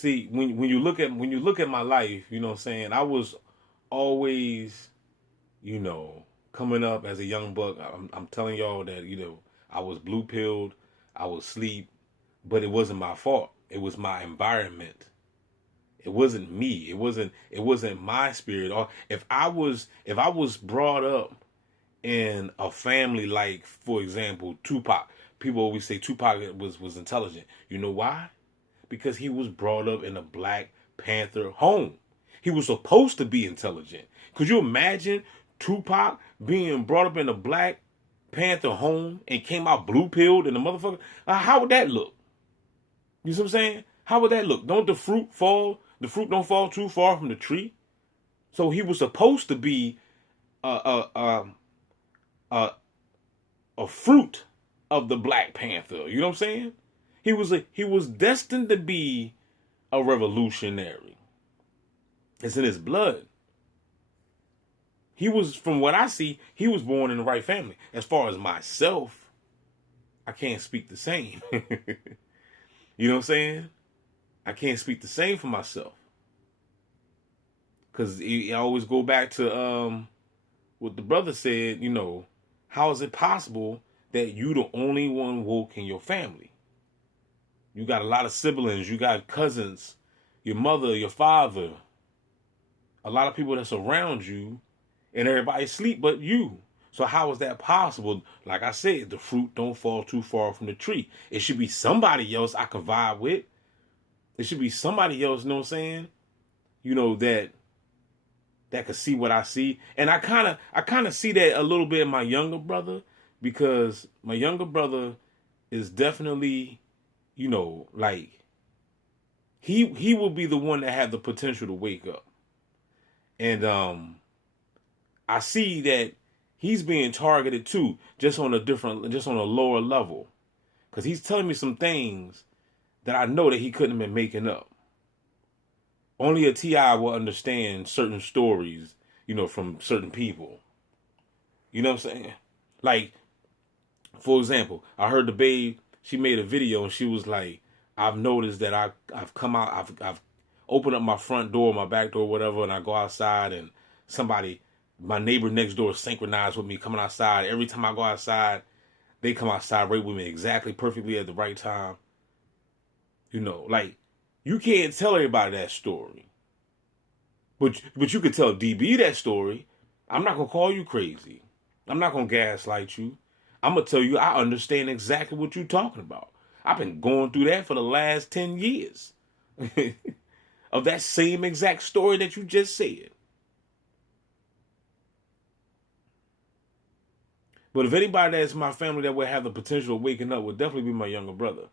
See, when you look at my life, you know what I'm saying, I was always, you know, coming up as a young buck. I'm telling y'all that, I was blue pilled, I was asleep, but it wasn't my fault. It was my environment. It wasn't me. It wasn't my spirit. Or if I was brought up in a family like, for example, Tupac. People always say Tupac was intelligent. You know why? Because he was brought up in a Black Panther home. He was supposed to be intelligent. Could you imagine Tupac being brought up in a Black Panther home and came out blue pilled and the motherfucker? How would that look? You see what I'm saying? How would that look? Don't the fruit fall? The fruit don't fall too far from the tree. So he was supposed to be a a a, a fruit of the Black Panther. You know what I'm saying? He was destined to be a revolutionary. It's in his blood. He was, from what I see, he was born in the right family. As far as myself, I can't speak the same. You know what I'm saying? I can't speak the same for myself. Because I always go back to what the brother said, how is it possible that you the only one woke in your family? You got a lot of siblings, you got cousins, your mother, your father, a lot of people that's around you, and everybody sleep but you. So how is that possible? Like I said, the fruit don't fall too far from the tree. It should be somebody else I can vibe with. It should be somebody else, you know what I'm saying? That could see what I see. And I kinda see that a little bit in my younger brother, because my younger brother is definitely, like, he will be the one that had the potential to wake up. And I see that he's being targeted too, just on a lower level. Because he's telling me some things that I know that he couldn't have been making up. Only a TI will understand certain stories, from certain people. You know what I'm saying? Like, for example, I heard the babe, she made a video and she was like, I've noticed that I've come out, I've opened up my front door, my back door, whatever, and I go outside and somebody, my neighbor next door, synchronized with me coming outside. Every time I go outside, they come outside right with me exactly perfectly at the right time. Like, you can't tell everybody that story. But you could tell DB that story. I'm not going to call you crazy. I'm not going to gaslight you. I'm going to tell you I understand exactly what you're talking about. I've been going through that for the last 10 years. Of that same exact story that you just said. But if anybody that's my family that would have the potential of waking up would definitely be my younger brother.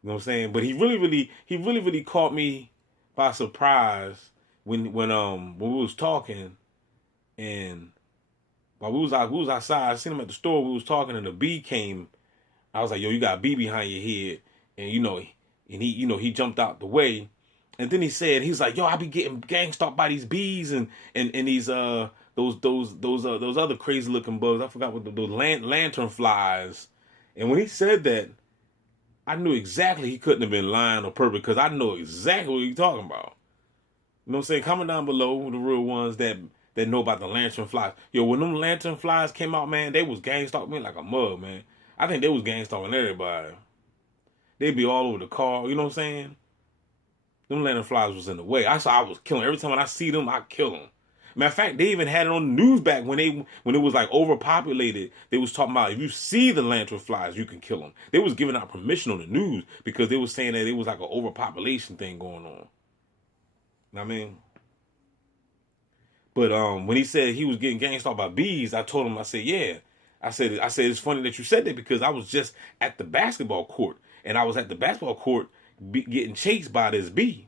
You know what I'm saying? But he really caught me by surprise when we was talking, and while we was outside, I seen him at the store, we was talking, and the bee came. I was like, yo, you got a bee behind your head. And he jumped out the way. And then he's like, yo, I be getting gang stalked by these bees and these those other crazy looking bugs. I forgot what those lantern flies. And when he said that, I knew exactly he couldn't have been lying or purpose, because I know exactly what he's talking about. You know what I'm saying? Comment down below, the real ones that know about the lantern flies. Yo, when them lantern flies came out, man, they was gang stalking me like a mug, man. I think they was gang stalking everybody. They'd be all over the car, you know what I'm saying? Them lantern flies was in the way. I was killing. Every time when I see them, I kill them. Matter of fact, they even had it on the news back when it was like overpopulated. They was talking about, if you see the lantern flies, you can kill them. They was giving out permission on the news because they was saying that it was like an overpopulation thing going on. You know what I mean? But when he said he was getting gang stalked by bees, I told him, I said, yeah. I said it's funny that you said that, because I was just at the basketball court, and I was at the basketball court getting chased by this bee.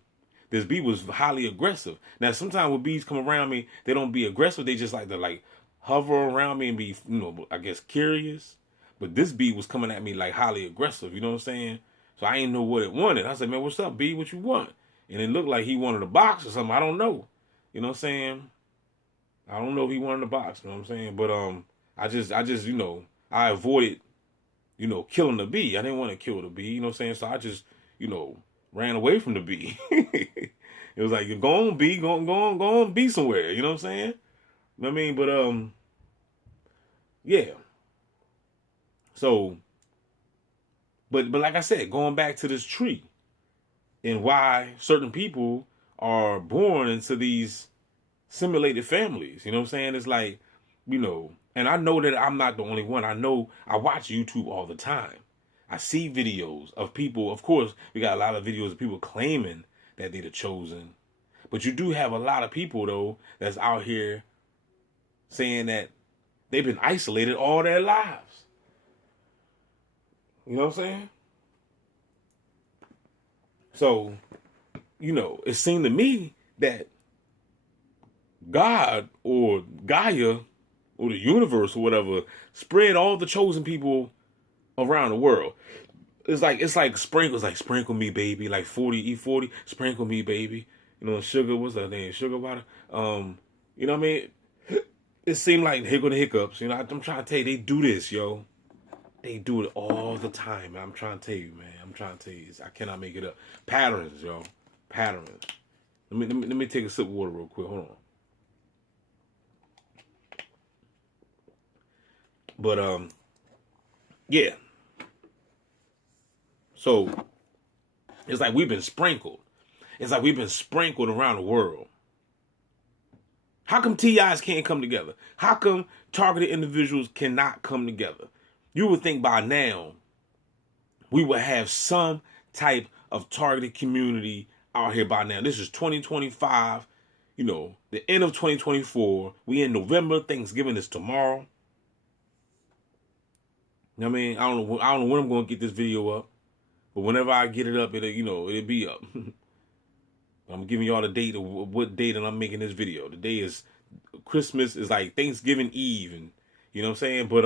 This bee was highly aggressive. Now, sometimes when bees come around me, they don't be aggressive. They just like to hover around me and be, I guess, curious. But this bee was coming at me like highly aggressive. You know what I'm saying? So I didn't know what it wanted. I said, man, what's up, bee? What you want? And it looked like he wanted a box or something. I don't know. You know what I'm saying? I don't know if he wanted a box. You know what I'm saying? But I just I avoided, killing the bee. I didn't want to kill the bee. You know what I'm saying? So I just, ran away from the bee. It was like, go on, bee, go on, be somewhere. You know what I'm saying? You know what I mean? But yeah. So, but like I said, going back to this tree and why certain people are born into these simulated families. You know what I'm saying? It's like, and I know that I'm not the only one. I know I watch YouTube all the time. I see videos of people. Of course, we got a lot of videos of people claiming that they're the chosen. But you do have a lot of people, though, that's out here saying that they've been isolated all their lives. You know what I'm saying? So, it seemed to me that God or Gaia or the universe or whatever spread all the chosen people around the world. It's like sprinkle me, baby, like 40 E40, sprinkle me, baby. Sugar, what's that name? Sugar water. You know what I mean? It seemed like here go the hiccups. I'm trying to tell you, they do this, yo. They do it all the time. I'm trying to tell you, man. I'm trying to tell you, I cannot make it up. Patterns, yo. Patterns. Let me take a sip of water real quick. Hold on. But yeah. So it's like we've been sprinkled. It's like we've been sprinkled around the world. How come TIs can't come together? How come targeted individuals cannot come together? You would think by now we would have some type of targeted community out here by now. This is 2025, the end of 2024. We in November. Thanksgiving is tomorrow. I mean, I don't know when I'm going to get this video up, but whenever I get it up, it'll be up. I'm giving y'all the date of what date that I'm making this video. The day is Christmas, is like Thanksgiving Eve, and you know what I'm saying? But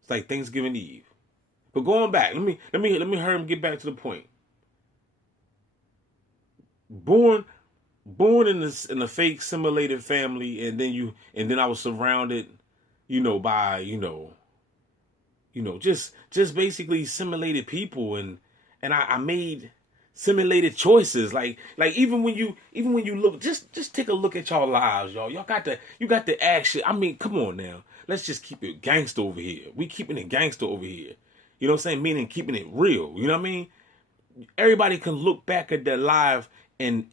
it's like Thanksgiving Eve. But going back, let me hurry and get back to the point. Born in a fake simulated family, and then I was surrounded, by just basically simulated people, and I made simulated choices. Like even when you look, just take a look at y'all lives, y'all. You got the action. I mean, come on now. Let's just keep it gangster over here. We keeping it gangster over here. You know what I'm saying? Meaning keeping it real. You know what I mean? Everybody can look back at their life and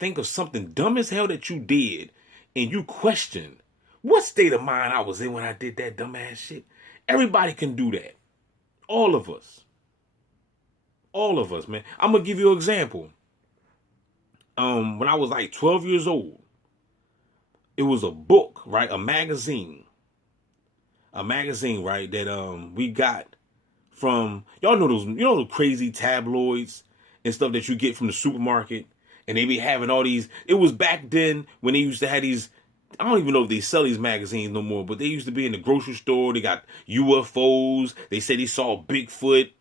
think of something dumb as hell that you did, and you question what state of mind I was in when I did that dumbass shit. Everybody can do that. All of us. All of us, man. I'm gonna give you an example. When I was like 12 years old, it was a book, right? A magazine, right? That we got from, y'all know those crazy tabloids and stuff that you get from the supermarket, and they be having all these. It was back then when they used to have these. I don't even know if they sell these magazines no more, but they used to be in the grocery store. They got UFOs. They said they saw Bigfoot.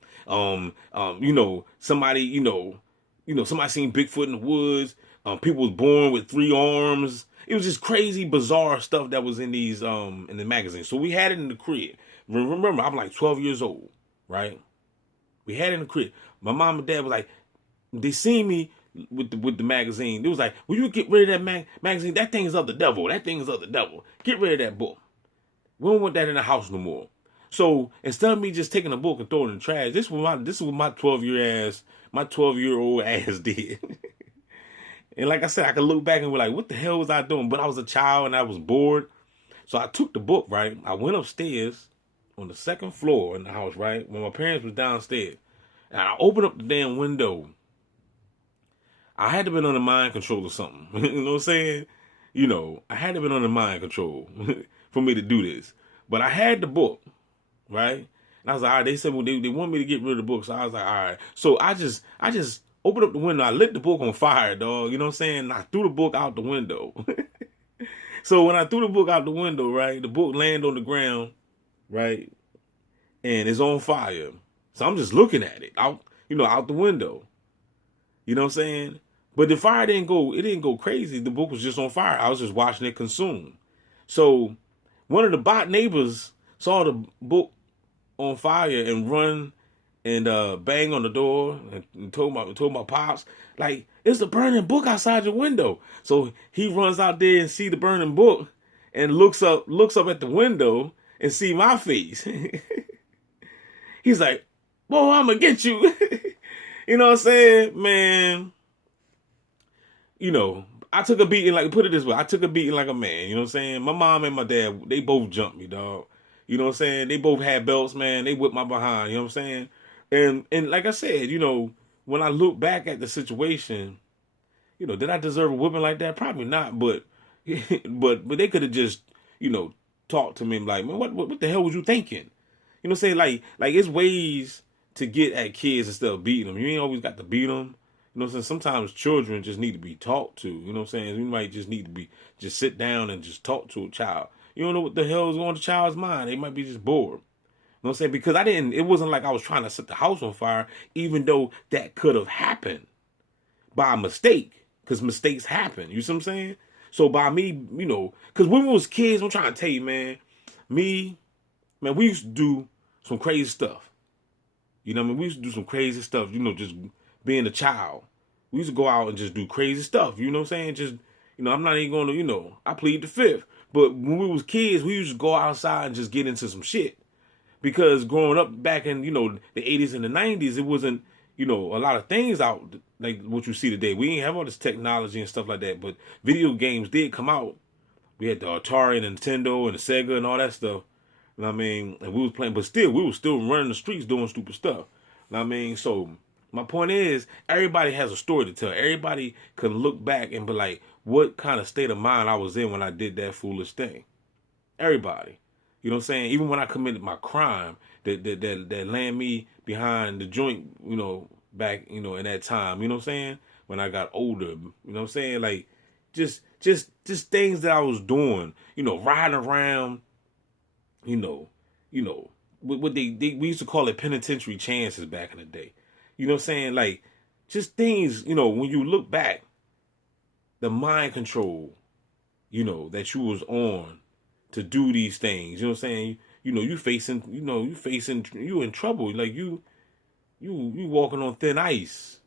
Somebody seen Bigfoot in the woods. People was born with 3 arms. It was just crazy, bizarre stuff that was in these in the magazine. So we had it in the crib. Remember, I'm like 12 years old, right? We had it in the crib. My mom and dad was like, they seen me with the magazine. They was like, will you get rid of that magazine? That thing is of the devil. That thing is of the devil. Get rid of that book. We don't want that in the house no more. So instead of me just taking a book and throwing it in the trash, this is what my 12-year-old ass did. And like I said, I could look back and be like, what the hell was I doing? But I was a child and I was bored. So I took the book, right? I went upstairs on the 2nd floor in the house, right? When my parents was downstairs. And I opened up the damn window. I had to been under mind control or something. You know what I'm saying? I had to been under mind control for me to do this. But I had the book, right? And I was like, all right, they said, well, they want me to get rid of the book. So I was like, all right. So I just opened up the window. I lit the book on fire, dog. You know what I'm saying? And I threw the book out the window. So when I threw the book out the window, right, the book landed on the ground, right? And it's on fire. So I'm just looking at it out the window. You know what I'm saying? But the fire didn't go crazy. The book was just on fire. I was just watching it consume. So One of the bot neighbors saw the book on fire and run and bang on the door and told my pops, like, it's a burning book outside your window. So he runs out there and see the burning book and looks up at the window and see my face. He's like, "Boy, I'm gonna get you." You know what I'm saying, man? You know, I took a beating, like, put it this way, I took a beating like a man. You know what I'm saying? My mom and my dad, they both jumped me, dog. You know what I'm saying? They both had belts, man. They whipped my behind. You know what I'm saying? And like I said, you know, when I look back at the situation, you know, did I deserve a whipping like that? Probably not, but but they could have just, you know, talked to me like, man, what the hell was you thinking? You know what I'm saying? Like it's ways to get at kids instead of beating them. You ain't always got to beat them. You know what I'm saying? Sometimes children just need to be talked to. You know what I'm saying? You might just need to be just sit down and just talk to a child. You don't know what the hell is on the child's mind. They might be just bored. You know what I'm saying? Because it wasn't like I was trying to set the house on fire, even though that could have happened by mistake. Because mistakes happen. You see what I'm saying? So by me, you know, because when we was kids, I'm trying to tell you, man, we used to do some crazy stuff. You know what I mean? We used to do some crazy stuff, you know, just being a child. We used to go out and just do crazy stuff. You know what I'm saying? Just, you know, I'm not even going to, you know, I plead the fifth. But when we was kids, we used to go outside and just get into some shit. Because growing up back in, you know, the 80s and the 90s, it wasn't, you know, a lot of things out like what you see today. We didn't have all this technology and stuff like that. But video games did come out. We had the Atari and the Nintendo and the Sega and all that stuff. You know what I mean? And we was playing, but still, we was still running the streets doing stupid stuff. You know what I mean? So my point is, everybody has a story to tell. Everybody can look back and be like, what kind of state of mind I was in when I did that foolish thing. Everybody. You know what I'm saying? Even when I committed my crime that land me behind the joint, you know, back, you know, in that time, you know what I'm saying? When I got older, you know what I'm saying? Like, just things that I was doing, you know, riding around, you know, what we used to call it penitentiary chances back in the day. You know what I'm saying? Like, just things, you know, when you look back, the mind control, you know, that you was on to do these things. You know what I'm saying? You know, you in trouble. Like you walking on thin ice.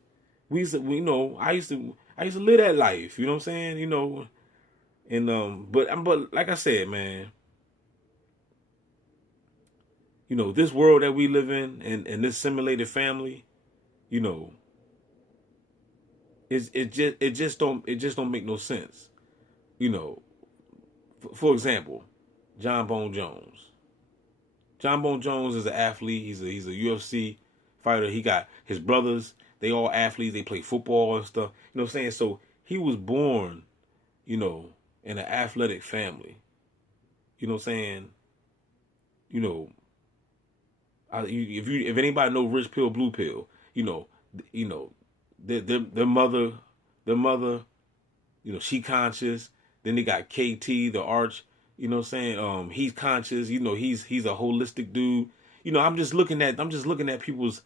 You know, I used to live that life. You know what I'm saying? You know, and but like I said, man, you know, this world that we live in and this simulated family, you know, it just don't make no sense. You know, for example, John Bone Jones. John Bone Jones is an athlete. He's a UFC fighter. He got his brothers. They all athletes. They play football and stuff. You know what I'm saying? So he was born, you know, in an athletic family. You know what I'm saying? You know, if anybody know Rich Pill, Blue Pill, you know, their mother, you know, she conscious. Then they got KT, the arch. You know what I'm saying? He's conscious. You know, he's a holistic dude. You know, I'm just looking at people's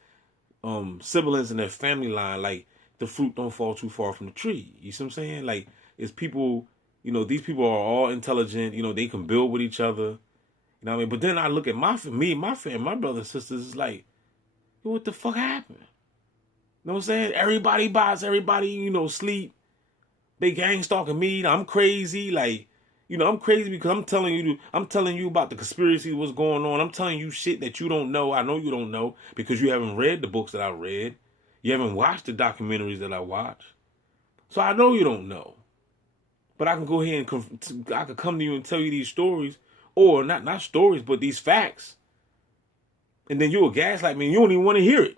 siblings and their family line. Like, the fruit don't fall too far from the tree. You see what I'm saying? Like, it's people. You know, these people are all intelligent. You know, they can build with each other. You know what I mean? But then I look at my family, my brothers and sisters. It's like, what the fuck happened? You know what I'm saying? Everybody buys everybody. You know, sleep. They gang stalking me. I'm crazy. Like, you know, I'm crazy because I'm telling you about the conspiracy, what's going on. I'm telling you shit that you don't know. I know you don't know because you haven't read the books that I read. You haven't watched the documentaries that I watched. So I know you don't know. But I can go ahead and I could come to you and tell you these stories, or not stories, but these facts. And then you'll gaslight me and you don't even want to hear it.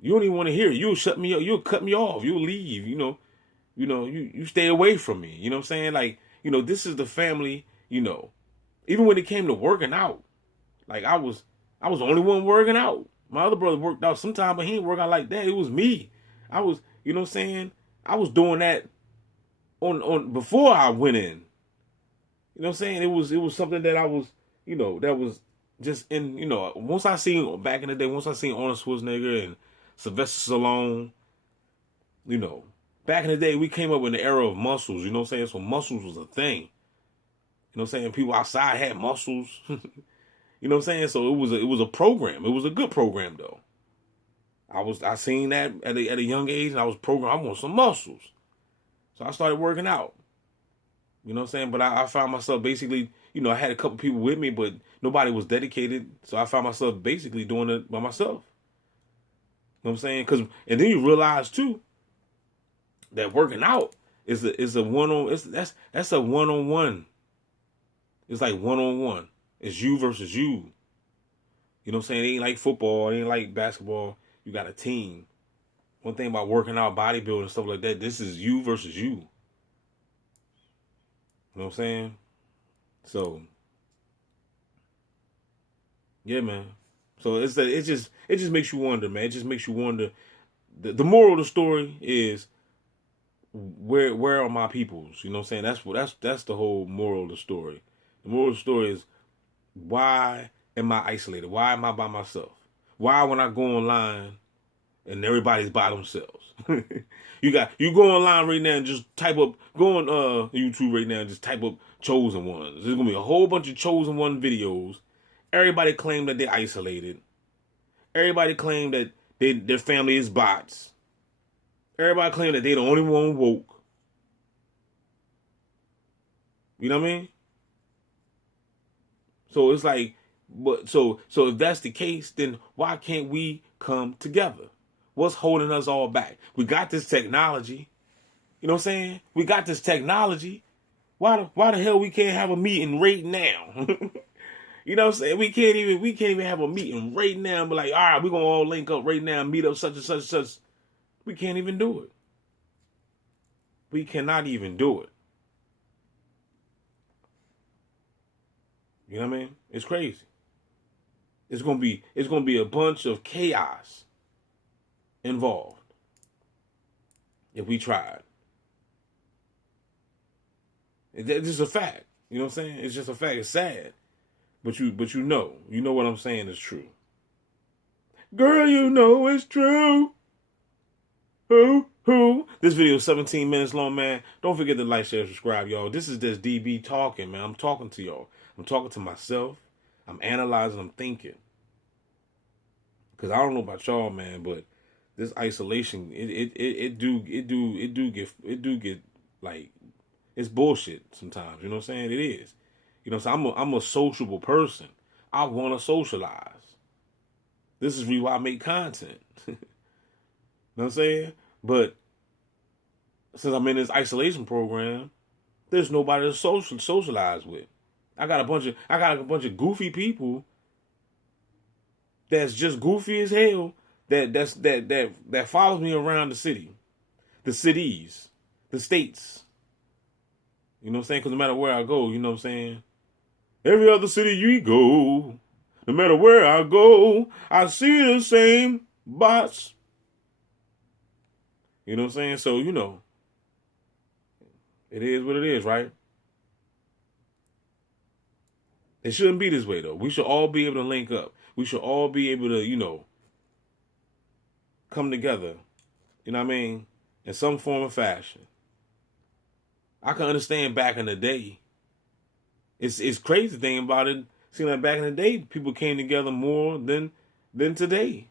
You don't even want to hear it. You'll shut me up. You'll cut me off. You'll leave, you know. You know, you stay away from me. You know what I'm saying? Like, you know, this is the family, you know. Even when it came to working out, like I was the only one working out. My other brother worked out sometime, but he ain't work out like that. It was me. I was, you know what I'm saying? I was doing that on before I went in. You know what I'm saying? It was something that I was, you know, that was just in, you know, once I seen back in the day, once I seen Arnold Schwarzenegger and Sylvester Stallone, you know, back in the day, we came up in the era of muscles, you know what I'm saying? So muscles was a thing. You know what I'm saying? People outside had muscles. You know what I'm saying? So it was a program. It was a good program though. I seen that at a young age, and I was programmed. I want some muscles, so I started working out. You know what I'm saying? But I found myself basically, I had a couple people with me, but nobody was dedicated. So I found myself basically doing it by myself. You know what I'm saying? And then you realize too that working out is a one on. That's a one on one. It's like one on one. It's you versus you. You know what I'm saying? It ain't like football. It ain't like basketball. You got a team. One thing about working out, bodybuilding, stuff like that, this is you versus you. You know what I'm saying? So, yeah, man. So it just makes you wonder, man. It just makes you wonder. The moral of the story is where are my peoples? You know what I'm saying? That's the whole moral of the story. The moral of the story is, why am I isolated? Why am I by myself? Why when I go online and everybody's by themselves? You go online right now and just type up, go on YouTube right now and just type up chosen ones. There's gonna be a whole bunch of chosen one videos. Everybody claim that they're isolated. Everybody claim that their family is bots. Everybody claim that they the only one woke. You know what I mean? So it's like, but so if that's the case, then why can't we come together? What's holding us all back? We got this technology. You know what I'm saying? We got this technology. Why the hell we can't have a meeting right now? You know what I'm saying? We can't even have a meeting right now and be like, all right, we're gonna all link up right now and meet up such and such and such. We can't even do it. We cannot even do it. You know what I mean? It's crazy. It's gonna be a bunch of chaos involved if we tried. It's just a fact. You know what I'm saying? It's just a fact. It's sad, but you know what I'm saying is true. Girl, you know it's true. Who? This video is 17 minutes long, man. Don't forget to like, share, subscribe, y'all. This is this DB talking, man. I'm talking to y'all. I'm talking to myself. I'm analyzing. I'm thinking. Because I don't know about y'all, man, but this isolation, it do get like, it's bullshit sometimes. You know what I'm saying? It is. You know what I'm saying? I'm a sociable person. I want to socialize. This is why I make content. You know what I'm saying? But since I'm in this isolation program, there's nobody to socialize with. I got a bunch of goofy people that's just goofy as hell that follows me around the city, the cities, the states. You know what I'm saying? Because no matter where I go, you know what I'm saying? Every other city you go, no matter where I go, I see the same bots. You know what I'm saying? So, it is what it is, right? It shouldn't be this way, though. We should all be able to link up. We should all be able to, come together, you know what I mean, in some form or fashion. I can understand back in the day. It's crazy thing about it. Seems like back in the day, people came together more than today.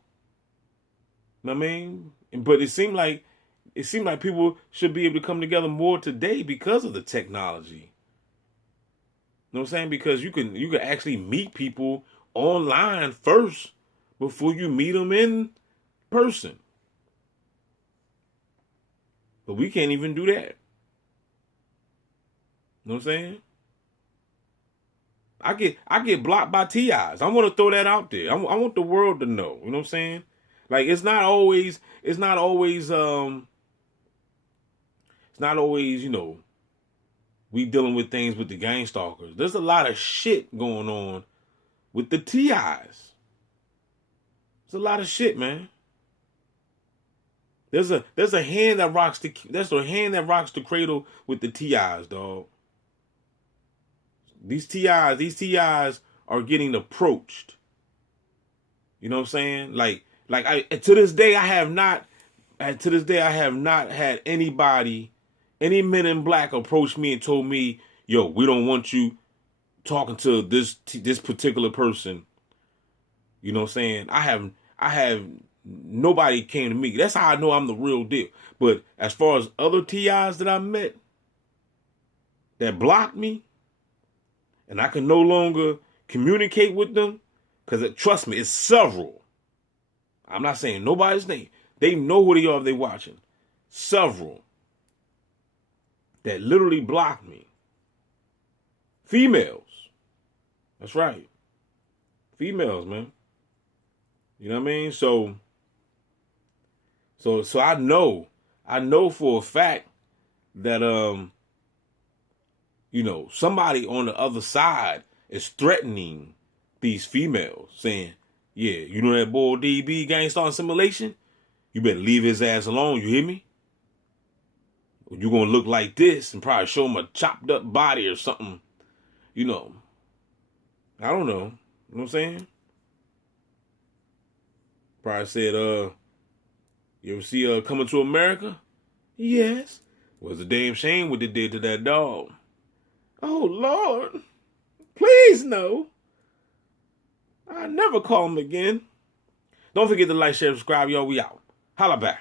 You know what I mean? But it seemed like people should be able to come together more today because of the technology. You know what I'm saying? Because you can actually meet people online first before you meet them in person. But we can't even do that. You know what I'm saying? I get blocked by TIs. I want to throw that out there. I want the world to know. You know what I'm saying? Like it's not always we dealing with things with the gang stalkers. There's a lot of shit going on with the TIs. There's a lot of shit, man. There's a hand that rocks the cradle with the TIs, dog. These TIs are getting approached. You know what I'm saying? Like to this day I have not had anybody, any men in black approach me and told me, yo, we don't want you talking to this particular person. You know what I'm saying? I have nobody came to me. That's how I know I'm the real deal. But as far as other TIs that I met that blocked me, and I can no longer communicate with them, because trust me, it's several. I'm not saying nobody's name. They know who they are if they're watching. Several that literally blocked me. Females. That's right. Females, man. You know what I mean? So I know for a fact that somebody on the other side is threatening these females, saying, yeah, you know that boy DB Gangstar Assimilation? You better leave his ass alone, you hear me? You're going to look like this and probably show him a chopped up body or something. I don't know. You know what I'm saying? Probably said, you ever see Coming to America? Yes. Was a damn shame what they did to that dog. Oh, Lord. Please, no. I never call him again. Don't forget to like, share, subscribe. Y'all, we out. Holla back.